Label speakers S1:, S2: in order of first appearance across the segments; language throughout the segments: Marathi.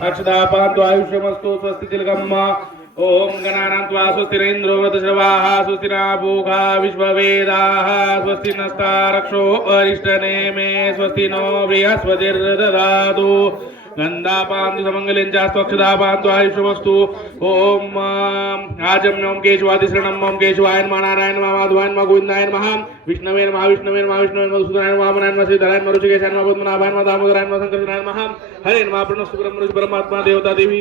S1: అక్షదాపాంతు ఆయుష్యమస్తు స్వస్తి తిలకమ్మ ఓం గణానాంత్వా స్వస్తిరేంద్రవత శ్రవాహ స్వస్తినా భూఖా విశ్వవేదాః స్వస్తి నస్తారక్షో అరిష్టనేమే స్వస్తి నో బృహస్పతిర్దదాతు गंधा पांतु गन्धापान्तु समङ्गलिञ्चास्तु पांतु आयुष्यमस्तु। ओम आजम ओम केशवादिशरणम ओम केशवाय नमः नारायण नमः माधवाय नमः गोविन्दाय नमः विष्णवे नमः विष्णवे नमः विष्णवे नमः मधुसूदनाय नमः वामनाय नमः श्रीधराय नमः ऋषिकेशाय नमः पद्मनाभाय नमः दामोदराय नमः नमः हरे नमः प्रणस्तु परमात्मा देवता देवी।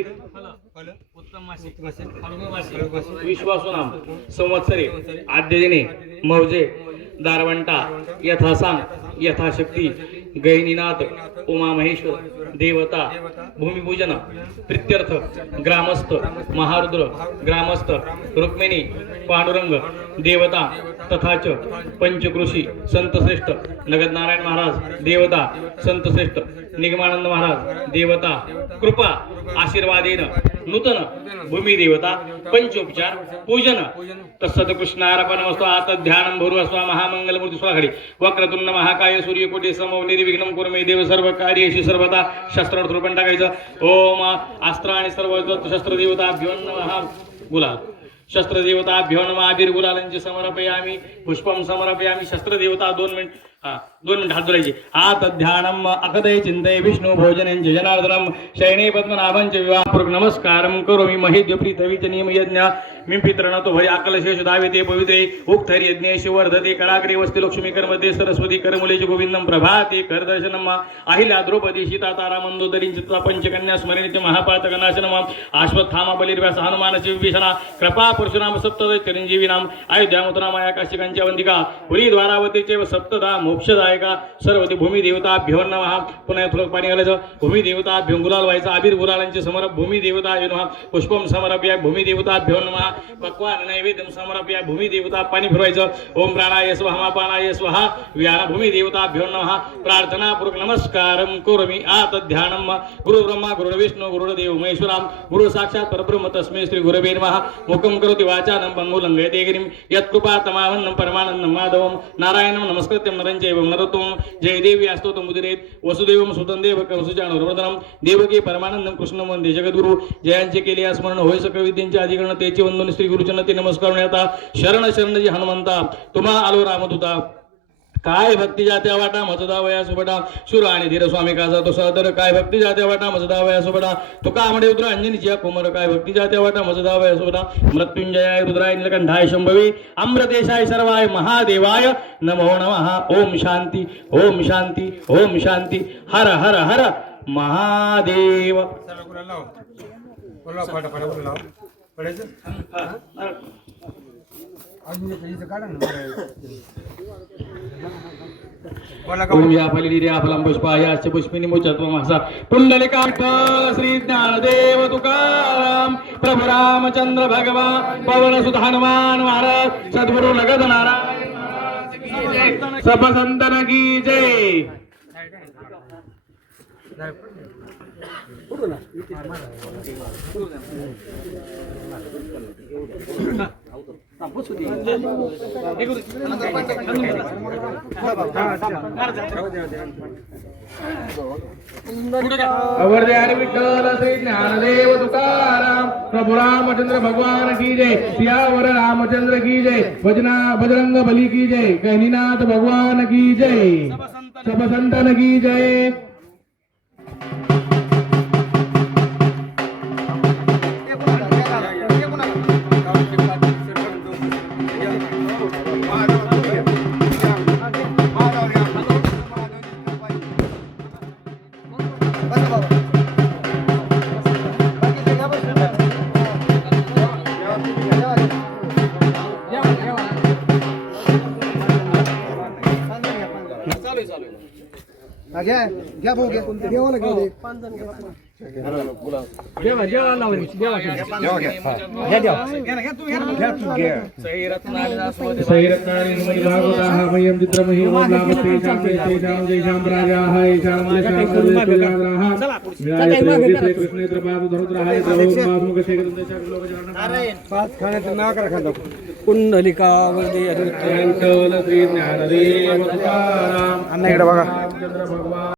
S1: विश्वासुनाम संवत्सरे आद्यदिने मौजे दारवंटा यथासांग यथाशक्ती गैनीनाथ उमामहेश्वर देवता भूमिपूजन प्रित्यर्थ ग्रामस्थ महारुद्र ग्रामस्थ रुक्मिणी पांडुरंग देवता तथा च पंचकृषी संतश्रेष्ठ नगदनारायण महाराज देवता संतश्रेष्ठ निगमानंद महाराज देवता कृपा आशीर्वादेन नूतन भूमी देवता पंचोपचार पूजन. तत्सत कृष्णारपणमस्तु आत असतो भूर्वस्व महामंगलमूर्ती स्वाघडी वक्रतुंड महाकाय सूर्यकोटी समो निर्विघ्न कुर्मे देव सर्व कार्येषु सर्वता शस्त्र पण टाकायचं. ओम अस्त्र आणि सर्व शस्त्र भ्यवन महा गुलाल. शस्त्रदेवताभ्यो अभिवन महाबीर गुलालांची समर्पयामी. पुष्पम समर्पयामी. शस्त्रदेवता दोन मिनिट. दोन मिनिट हात धुरायची आत ध्यानम अकदय चिंतय विष्णू भोजनं जनार्दनम शयने पद्मनाभंच विवाहपूर्वक नमस्कारम करोमि। महेद्य प्रीतवीच नियम यज्ञ मी पितृणतो भय अकलशेष दाविते पवित्रे उक्थर यज्ञेश वर्धते कराग्रे वस्ती लक्ष्मी कर्मध्ये सरस्वती करमुलेच गोविंदम प्रभाते करदर्शनम अहिल्या द्रौपदी सीता तारा मंदोदरी चित्ता पंचकन्या स्मरणित महापातक नाशनम अश्वत्थामा बलिर्व्यास हनुमान विभीषणा कृपा परशुराम सप्त चिरंजीवी नाम अयोध्या मुद्रा माया काशिकांच्या वंदिका पुरी द्वारावतीचे व आहे का सर्वती भूमी देवता भ्यो नमः. पुन्हा थोडं पाणी घालायचं. भूमी देवता भ्यो गुलाल व्हायचा. अबीर गुलालांचे समर भूमी देवता यो नमः. पुष्पम समर्पया भूमी देवता भ्यो नमः. पक्वान नैवेद्यम समर्पया भूमी देवता पाणी फिरवायचं. ओम प्राणाय स्वहा मापानाय स्वहा. व्याना भूमी देवता भ्यो नमः. प्रार्थना पूर्वक नमस्कारम आत ध्यानम. गुरु ब्रह्मा गुरु विष्णू गुरुदेव महेश्वराम. गुरु साक्षात परब्रह्म तस्मै श्री गुरुवे नमः. मुखं करोति वाचानं पंगुलं गयते यत्कृपा तमावन्नं परमानन्दं माधवं नारायणं नमस्कृत्यं नरञ्ज चैव नरोत्तमं जयदेवी अस्तोतं मुदिरेत वसुदेवं सुतं देव कंसुचाणुर्वर्धनं देवकी परमानंदं कृष्णं वंदे जगद्गुरु जयांचे केले या स्मरण होय सक विद्यांचे अधिकरण तेचे वंदन श्री गुरुचरण ते नमस्कार आता शरण शरण जी हनुमंता तुम्हा आलो रामदूता काय भक्ती जात्या वाटा? मजदा वया सुबटा सुर आणि धीर स्वामी काजा तो सदर? काय भक्ती जात्या वाटा? मजदा वया सुबटा तुका आमडे उद्र अंजनीच्या कुमर. काय भक्ती जात्या वाटा? मजदा वया सुबटा मृत्युंजयाय रुद्राय निलकंठाय शंभवी. अमृतेशाय सर्वाय महादेवाय नमो नमः. ओम शांती ओम शांती ओम शांती. हर हर हर महादेव.
S2: बोला का
S1: ओम या फलिनिर्या फलं पुष्पायाश्च पुष्पिनी मुचत्वमसा पुंडलिकाठ श्री ज्ञानदेव तुकाराम प्रभु रामचंद्र भगवान पवन सुत हनुमान महाराज सद्गुरु लगत नारायण सब संतन की जय. ज्ञानदेव प्रभु रामचंद्र भगवान की जय सियावर रामचंद्र की जय। भजना बजरंग बली की जय। कहनीनाथ भगवान की जय। सब संतन की जय।
S2: घ्या घ्या भाऊ घ्या देवाला घ्या पाच खाण्याचं नाव करा खांदा
S3: कुंडलिका वरदे अरुण
S2: ज्ञानदेव
S3: इकडे बघा